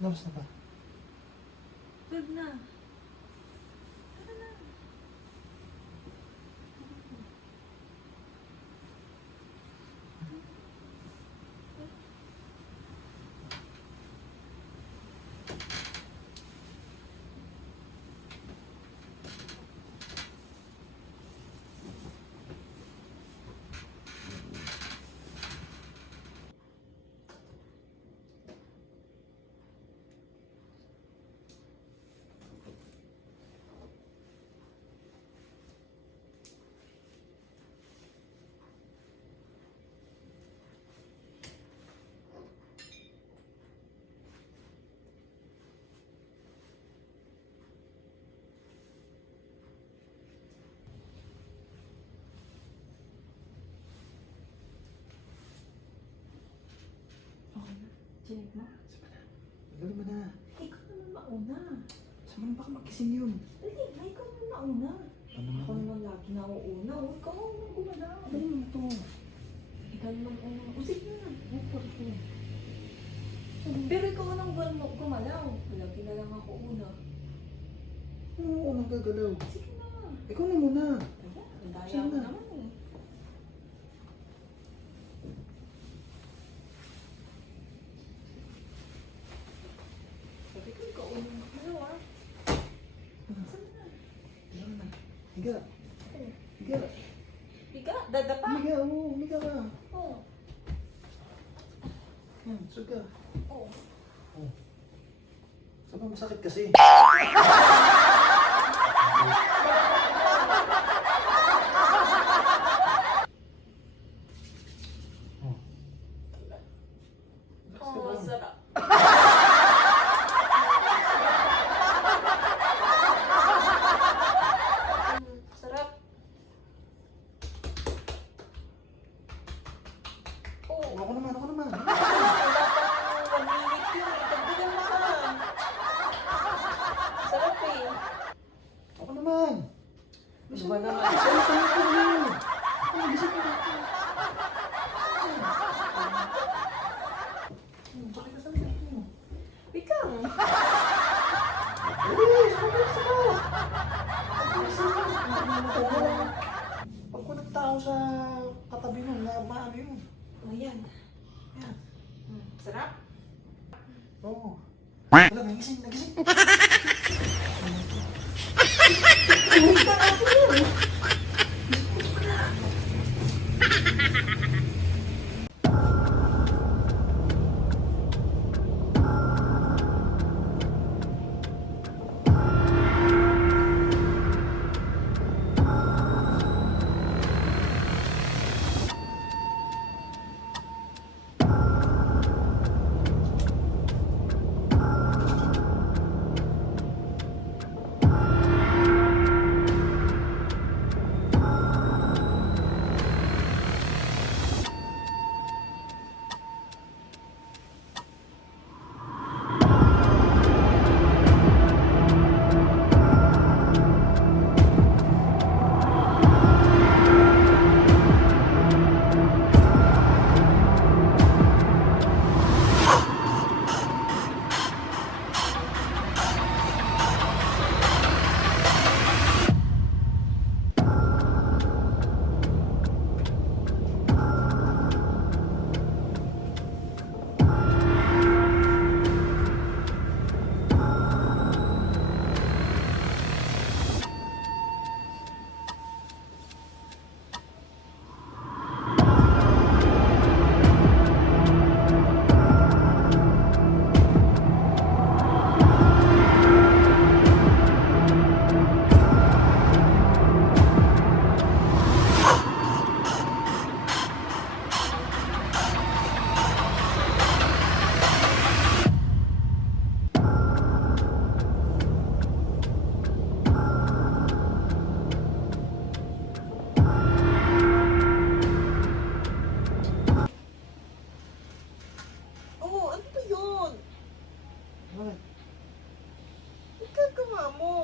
Labas na ba? 12 na. Tara na. Okay na. Chinig mo? Tagal mo na. Ikaw naman mauna. Saan mo baka magising yun? Dali, ikaw naman mauna. Ano Ako naman? naman lagi na uuna. Oh, ikaw naman gumalaw. Ano naman ito? Ikaw naman una. O sige na. Ito, ito. Pero ikaw nang gumalaw. Lagi na lang ako una. Oo, unang gagalaw. Sige na. Ikaw na muna. Wala, ang daya Sige mo na. naman eh. Sabi ko, ikaw unang gumalaw ah. Saan na? Ano na? Higa. Oh. Higa. Biga, dadapa. Humiga, oo. Humiga ka. Oh. Yan, suga. Oh. Oh. Saan ba masakit kasi? Oh. Relax ka Oh, lang. sarap. Sarap. Oh, Ako naman, ako naman. wala pang 1 minute yun eh. Dagdagan mo pa. Sarap eh. Ako naman. Ano ba naman? Ano ba naman? Ano gising ka na? Sakit ka sa likod mo. Ikaw. Bilis! Mabilis ako! Mabilis ako! Pag kunat tao sa katabi mo, maano yun. Oh, yan. Yan. Sarap. Oo. Wala, nagising, nagising. Oh, ano ba yun? Bakit? Ang gagawa mo.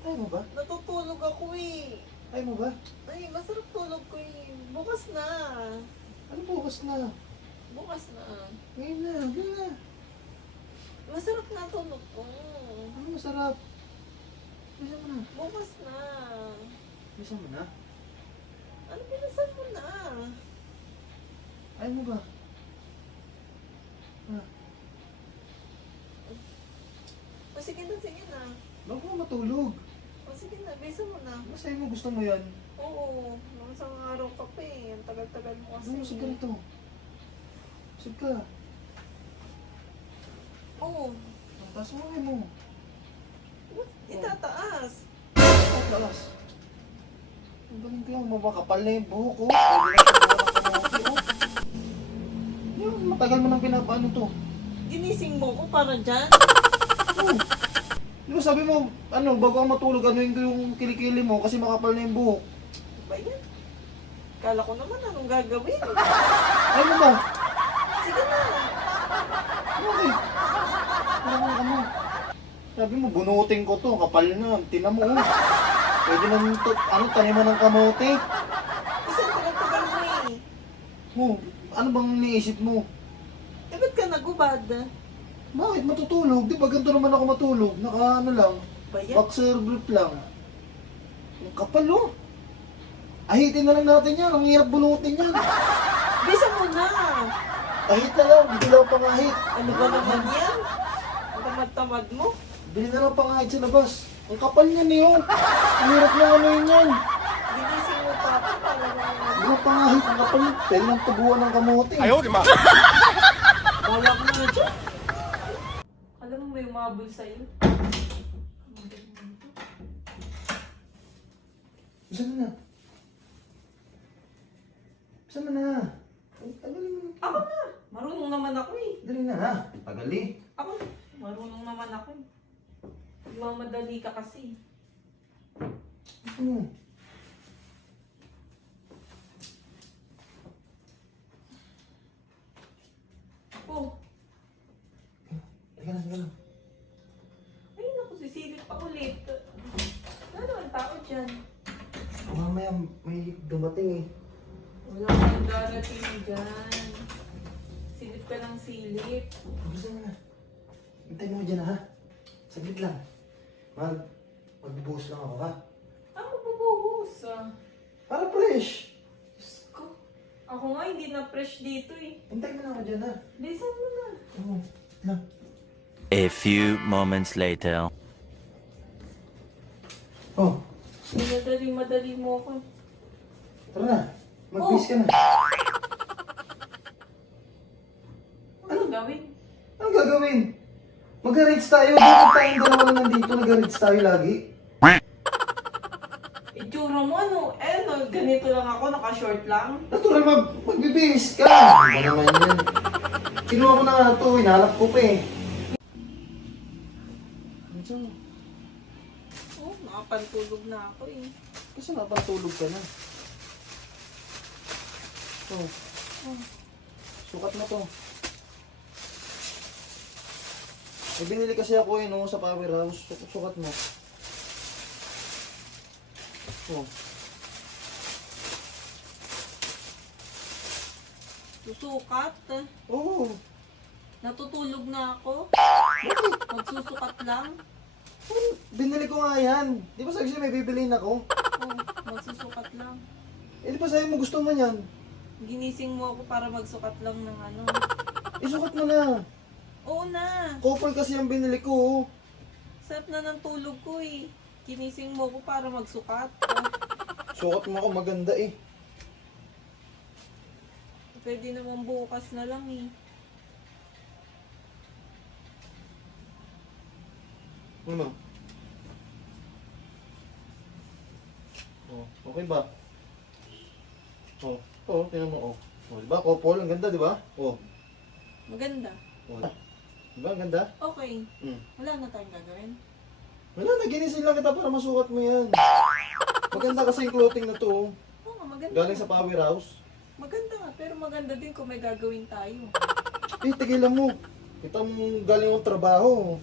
Tayo mo ba? Natutulog ako eh. Tayo mo ba? Ay, masarap tulog ko eh. Bukas na. Ano bukas na? Bukas na. Ngayon na, ngayon na. Masarap na tulog ko. Ano masarap? Bilisan mo na. Bukas na. Bilisan mo na. Ano pinasan mo na? Ayaw mo ba? Ha? O sige na. Bago ka matulog. O sige na, bisa mo na. Masaya mo, gusto mo yan. Oo, mga isang araw ka pa eh. Ang tagal-tagal mo kasi. Ano, usig ka rito. Usig ka. Oo. Taas mo kayo mo. Itataas. Taas. Ang galing ko yan, mamakapal na yung buhok ko. Pwede na ito ng kamote, oh. Yan, matagal mo nang pinapaano to. Ginising mo ko para dyan. Oh. Di ba sabi mo, ano, bago ako matulog, anuin ko yung kilikili mo kasi makapal na yung buhok. Ba yan? Kala ko naman anong gagawin. Ayaw mo ba? Sige na. Okay. Ano? Sabi mo, bunutin ko to, kapal na, tinan mo, oh. Pwede na to, ano, taniman ng kamote. Kasi ang tagal-tagal mo eh. Oh, ano bang niisip mo? Eh, ba't ka nagubad? Bakit matutulog? Di ba ganito naman ako matulog? Naka ano lang, Ba yan? boxer brief lang. Ang kapal, oh. Ahitin na lang natin yan, ang hirap bunutin yan. Bisa mo na. Ahit na lang, hindi lang pangahit. Ano ba naman yan? Ang tamad-tamad mo. Bili na lang pangahit sa labas. Ang kapal niya niyo. Ang hirap na ano yun yan. Ginising mo pa ako para naman. Hindi lang pangahit, ang kapal. Pwede lang tubuan ng kamote. Balak mo na dyan. Alam mo may umabol sa'yo. Bisa mo na. Bisa mo na. Ay, tagalin mo. Ako na. Marunong naman ako eh. Dali na ha. Tagali. Ako na. Marunong naman ako eh. Mamadali ka kasi. Ano? Oh. Teka lang. Ay naku, sisilip pa ulit. Ano ang tao dyan? Mamaya may dumating eh. Wala kang darating dyan. Silip ka ng silip. Bisa mo na. Hintay mo dyan ha. Saglit lang. Magbubuhos lang ako ha. Ano mabubuhos ah? Para fresh. Diyos ko. Ako nga hindi na fresh dito eh. Hintay mo na ako dyan ha. Bilisan mo na. Oo. Lang. A few moments later. Oh. Madali mo ako. Tara na. Mag-bis ka na. Ano gawin? Anong gagawin? Mag-reach tayo. Bakit tayong dalawa na nandito? Nag-reach tayo lagi. Itsura mo ano? Eh no, ganito lang ako, naka-short lang. Natural magbibihis ka. Ano naman yan? Kinuha ko na nga ito. Hinahanap ko pa eh. Ano? Oh, nakapantulog na ako eh. Kasi napantulog ka na. Oh. Oh. Sukat mo to. May binili kasi ako eh no, sa powerhouse. Sukat mo. Oh. Susukat? Oo. Natutulog na ako? Magsusukat lang? Binili ko nga yan. Di ba sabi siya may bibiliin ako? Oh, magsusukat lang. Eh di ba sabi mo gusto mo yan? Ginising mo ako para magsukat lang ng ano. Isukat mo na. Oo na. Couple kasi yung binili ko. Oh. Sarap na ng tulog ko eh. Ginising mo ako para magsukat. Sukat mo ako maganda eh. Pwede naman bukas na lang eh. Ano? Oh, okay ba? Oh, tingnan mo oh. Oh, di ba? Couple, ang ganda, di ba? Oh. Maganda. Oh. Di ba, ang ganda? Okay. Hmm. Wala na tayong gagawin. Wala, naginising lang kita para masukat mo yan. Maganda kasi yung clothing na to. Oh. Oo nga, maganda. Galing sa powerhouse. Maganda nga, pero maganda din kung may gagawin tayo. Eh, tigilan mo. Kita mo galing yung trabaho.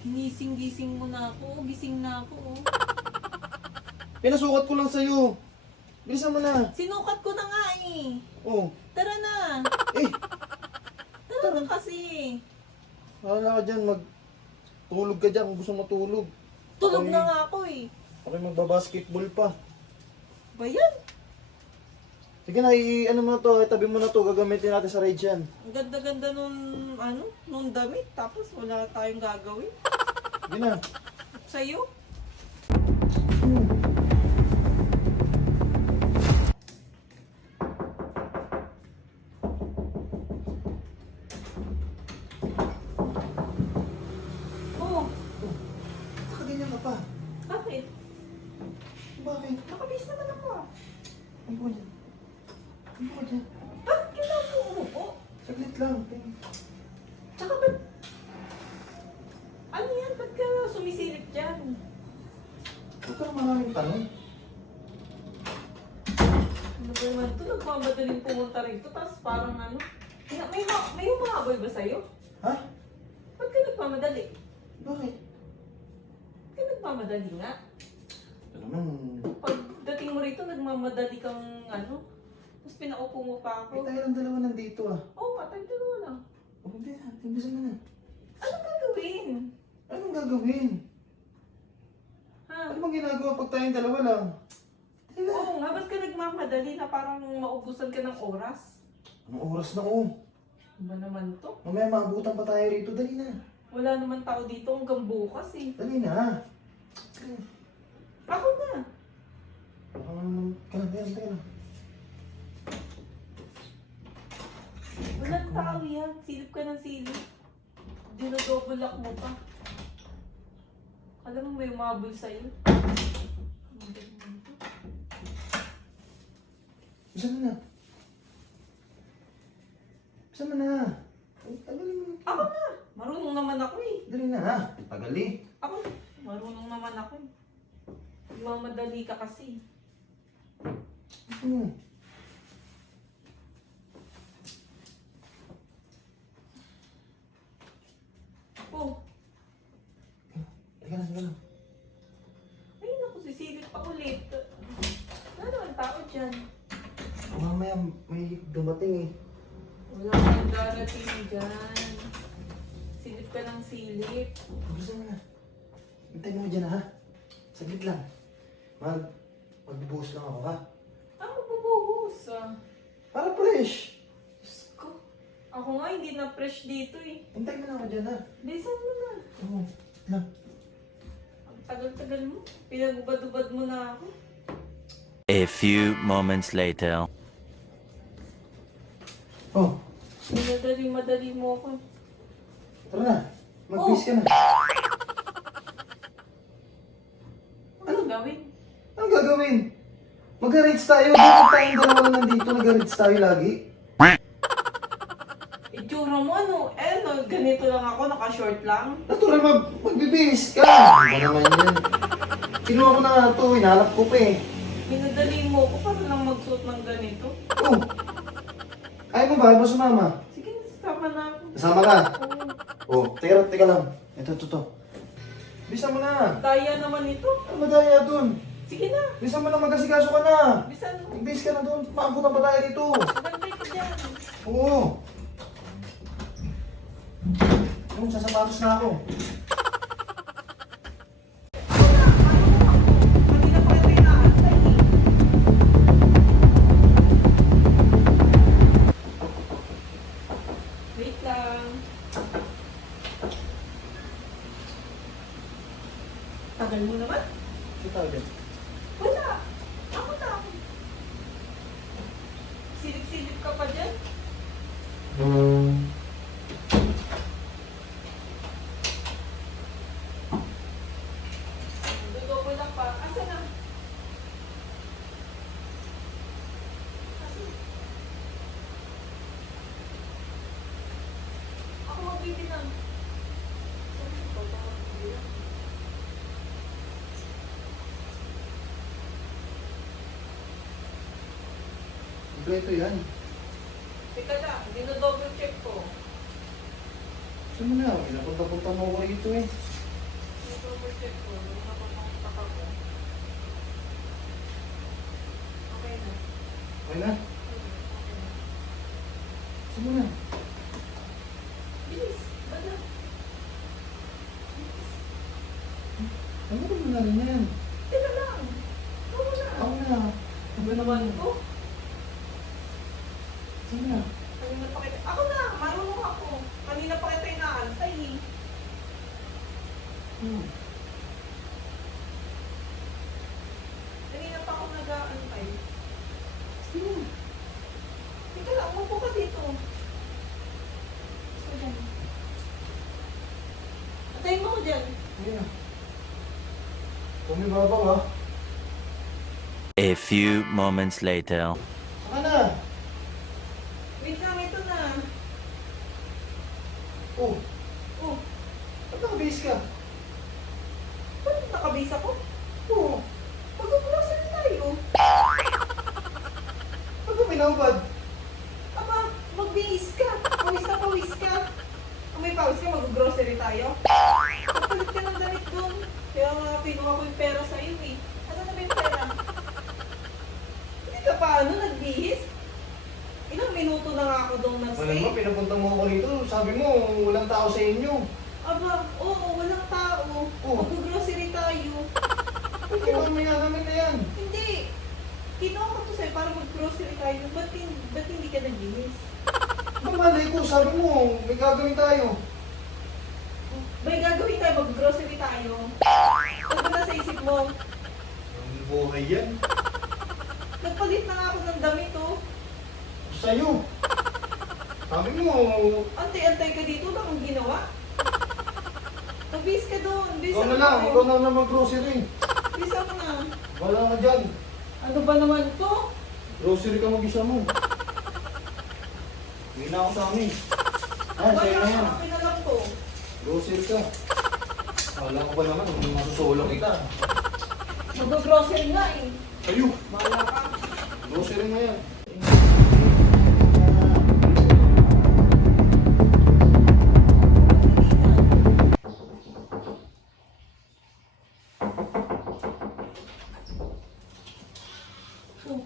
Ginising-gising mo na ako. Gising na ako. Oh. Pinasukat ko lang sa'yo. Bilisan mo na. Sinukat ko na nga eh. Oh. Tara na. Eh, Tara na kasi. Hala ka dyan, tulog ka dyan kung gusto matulog. Tulog Ako'y- na nga ako eh. Okay, magbabasketball pa. Ba yan? Sige na, ano mo na to, itabi mo na to, gagamitin natin sa ride yan. Ang ganda-ganda nung damit. Tapos wala tayong gagawin. Sige na. Sa'yo? Oh, Nakaganyan ka pa. bakit? Bakit? Nakabis naman ako ah. Ano ko dyan? Ano ko dyan? Bakit kailangan ko umupo? Saglit lang. Tsaka ba't... Ano yan? Ba't ka sumisilip dyan? Huwag ka na maraming tanong. Ano ba naman ito? Nagmamadaling pumunta rito. Tapos parang ano... May humahabol ba sa'yo? Ha? Ba't ka nagmamadali? Bakit? Ba't ka nagmamadali nga? Ano naman, Pagdating mo rito, nagmamadali kang ano. Tapos pinaupo mo pa eh ako. tayo lang dalawa nandito ah. Oo, oh, tayo dalawa lang. O hindi na, timbisan mo na. Anong gagawin? Anong gagawin? Ha? Ano bang ginagawa pag tayong dalawa lang? Tayo na. Oo nga, ba't ka nagmamadali na parang maubusan ka ng oras? Anong oras na oh? Ano ba naman to? Mamaya maabutan pa tayo rito. Dali na. Wala naman tao dito hanggang bukas eh. Dali na. Ako na. Baka naman ka na. Teka na. Walang tao yan. Silip ka ng silip. Dinodouble lock mo pa. Alam mo may umabol sa'yo. Ano ba naman to? Bisa mo na. Bisa mo na. Ay, tagalin mo. Ako na. Marunong naman ako eh. Dali na ha. Tagali. Ako na. Marunong naman ako eh. Mamadali ka kasi. Gusto mo. Oh, Teka na, teka na. ayun ako, sisilip pa ulit. Wala naman tao dyan. Mamaya may dumating eh. Wala kang darating dyan. Silip ka ng silip. Gusto mo na. Hintay mo dyan ha. Saglit lang. Magbubuhos lang ako ha. Ah, magbubuhos ah. Para fresh. Diyos ko. Ako nga, hindi na fresh dito eh. Hintay mo na ako dyan ha. Bilisan mo na. Oo. Lang. Ang tagal-tagal mo. Pinagubad-ubad mo na ako. A few moments later. Oh. Madali mo ako. Tara na. Mag-bis ka na. Anong gawin? Anong gagawin? Mag-rides tayo. Bakit tayong dalawa lang nandito? Nag-rides tayo lagi. Itsura mo ano? No, ganito lang ako, naka-short lang. Natural magbibihis ka. Ano naman yan? Kinuha ko na nga ito. Hinahanap ko pa eh. Pinadali mo ako para lang magsuot ng ganito. Oh. Ayaw mo ba? Ba sumama? Sige, nasasama na ako. Kasama ka? Oo. Oh, teka lang. Ito. Bisa mo na. Daya naman ito. Ano madaya dun? Sige na. Bisa mo na, mag-asikaso ka na. Bisan mo. Magbihis ka na dun. Maabutan pa tayo dito. Magantay ka dyan. Oo. Yung sasapatos na ako. Ako na. Kanina pa ito inaantay eh. Wait lang. Tagal mo naman. Ito tayo din. Wala. Ako na. Silip-silip ka pa dyan. Dudobo lang pa. Asa na? Asa? Ako magbibilang. Sabi ko, baka magbibilang. Kompleto yan. Teka lang, dino-double check ko. Gusto mo na. Pinapunta-punta mo ako rito eh. Dino-double check ko. Nung napapunta ka ko. Okay na. Okay na? Okay na. Gusto mo na. Bilis. Bala. naman ko. Sige na. Kanina pa kita... Ako na! Marunong ako. Kanina pa kita inaantay eh. Kanina pa ako nag-aantay. Sige na. Teka lang, umupo ka dito. So, dyan. Atayin mo ko dyan. Sige na. Kumibabaw ha. A few moments later. Saka na. Wait lang, ito na. Oh, Oh, ba't nakabihis ka? ba't nakabisa ko? Oo. Pag-uulasan tayo. Ba't ka pinahubad? Aba, magbihis ka. Pawis ka. Kung may pawis ka, mag-grocery tayo. Magpalit ka ng damit doon. Kaya nga, pinuha ko yung pera sa'yo eh. Ano na ba yung pera? Hindi ka pa ano, nagbihis? Ilang minuto na nga ako doon Wala nag-stay. naman, pinapunta mo ako rito. Sabi mo, walang tao sa inyo. Aba, oo, walang tao. Oh. Mag-grocery tayo. Ba't kinuha mo yan namin na yan? Hindi. Kinuha ko to sa'yo para mag-grocery tayo. Ba't hindi ka nagbihis? Malay ko, sabi mo, may gagawin tayo. May gagawin tayo, mag-grocery tayo. Ano ba na sa isip mo? Ang buhay yan. Nagpalit na nga ako ng damit, oh. Sa'yo. Sabi mo, Antay-antay ka dito, lang ang ginawa. Magbihis ka doon. Bisa ikaw na lang, ikaw na mag-grocery. Bisa mo na. Wala ka dyan. Ano ba naman to? Grocery ka mag-isa mo. Hindi na ako sa amin. Ah, sa'yo na yan. Akin na lang to. Grocery ka. Wala ko ba naman, kung masusulong kita. Mag-grocery nga eh. Sa'yo. Bahala ka. Grocery na yan. Oh.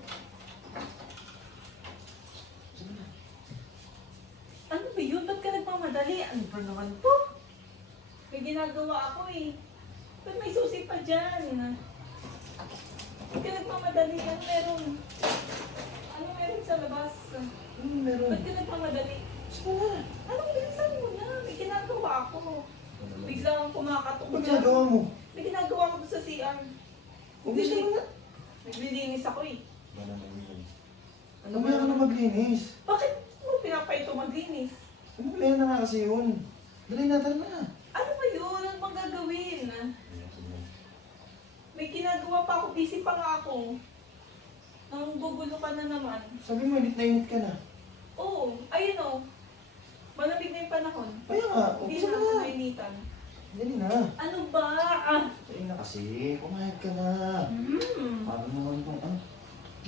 Ano ba yun? Ba't ka nagmamadali? Ano ba naman to? May ginagawa ako eh. Ba't may susi pa dyan? Ba't ka nagmamadali? Ano meron? Ano meron sa labas? Meron. Ba't ka nagmamadali? Sige na. Anong bilisan mo na? May ginagawa ako. Bigla kang kumakatok Ano dyan. ginagawa mo? May ginagawa ko doon sa CR. Ubus na na. Naglilinis ako eh. Ano ba ka na maglinis? Bakit mo pinapaito maglinis? Umulaya na nga kasi yun. Dali na, tara na. Ano ba yun? Ano bang gagawin? May ginagawa pa ako. Busy pa nga ako. Nang gugulo ka na naman. Sabi mo, init na init ka na. Oo. Ayun o. Malamig na yung panahon. Kaya nga, Hindi ubus na na ako na. nainitan. Dali na. Ano ba? Ah. Dali na kasi, kumayag ka na. Hmm. Paano naman itong ano?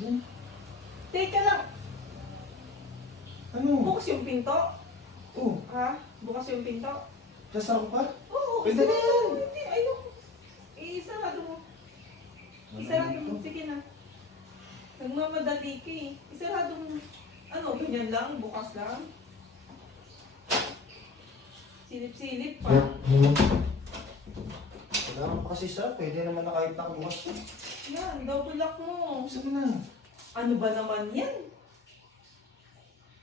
Yan. Teka lang. Ano? Bukas yung pinto. Oh, Ha? Bukas yung pinto. sasara ko pa? Oo. Pwede na yan. Hindi. Ayoko. Isarado mo. Isarado mo. Sige na. Nagmamadali ka eh. Isarado mo. Ano, ganyan lang? Bukas lang? Silip-silip pa. Wala ka pa kasi sa, pwede naman na kahit nakabukas yun. Yan, double lock mo. Sabi na. Ano ba naman yan?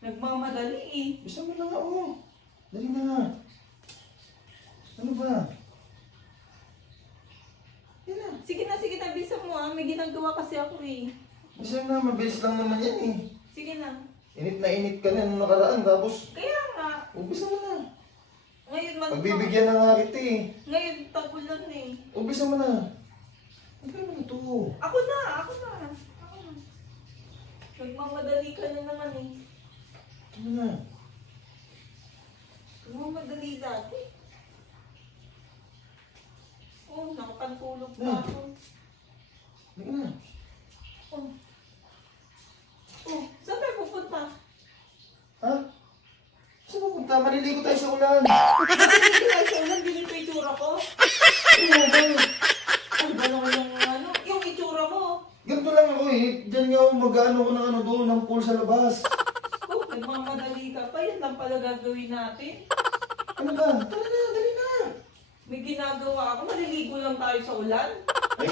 Nagmamadali eh. Bisa mo na nga, oh. Dali na. Ano ba? Yan na. Sige na, bisa mo ah. May ginagawa kasi ako eh. Bisa na, mabilis lang naman yan eh. Sige na. Init na init ka na nung nakaraan, tapos Kaya nga, ubisa mo na. ngayon Pagbibigyan na nga kita eh. Ngayon, tagulan eh. Ubisa mo na. Ano ba naman ito? Ako na. Nagmamadali ka na naman eh. Ano na? Nagmamadali dati. Oh, nakapantulog pa ako. Hindi na. Oh. Oh, saan tayo pupunta? Ha? Saan pupunta? Maliligo tayo sa ulan. Hindi tayo sa ulan, ganito yung itsura ko. Ano ba? Ano ba naman yung itsura mo? Ganito lang ako eh. Diyan nga ako mag-ano ko ng ano doon, ng pool sa labas. Oh, nagmamadali ka pa. Yan lang pala gagawin natin. Ano ba? Tara na, dali na. May ginagawa ako. Maliligo lang tayo sa ulan. Ay,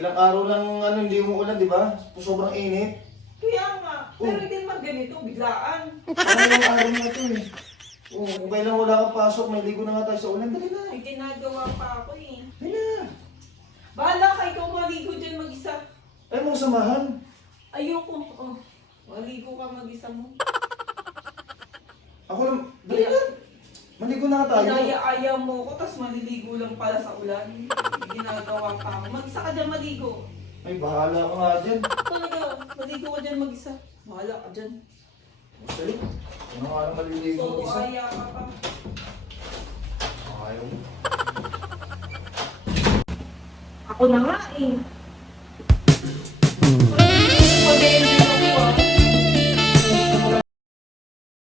Ilang araw lang ano, hindi umuulan, di ba? Sobrang init. Kaya nga, pero hindi naman ganito, biglaan. Parang ilang araw na ito eh. Oo, kung kailan wala kang pasok, may ligo na nga tayo sa ulan. Dali na. May ginagawa pa ako eh. Dali na. Bahala ka, ikaw maligo dyan mag-isa. Ayaw mong samahan. Ayoko. Oh, maligo ka mag-isa mo. Ako lang, dali na. Maligo na nga tayo. Inaya-aya mo ko, tas maliligo lang pala sa ulan. May ginagawa pa ako. Mag-isa ka dyan maligo. Ay, bahala ka nga dyan. Talaga, maligo ka dyan mag-isa. Bahala ka dyan. Sige. Ano nga lang maliligo So, isa? aya ka pa. Ayaw mo. Ako na nga eh.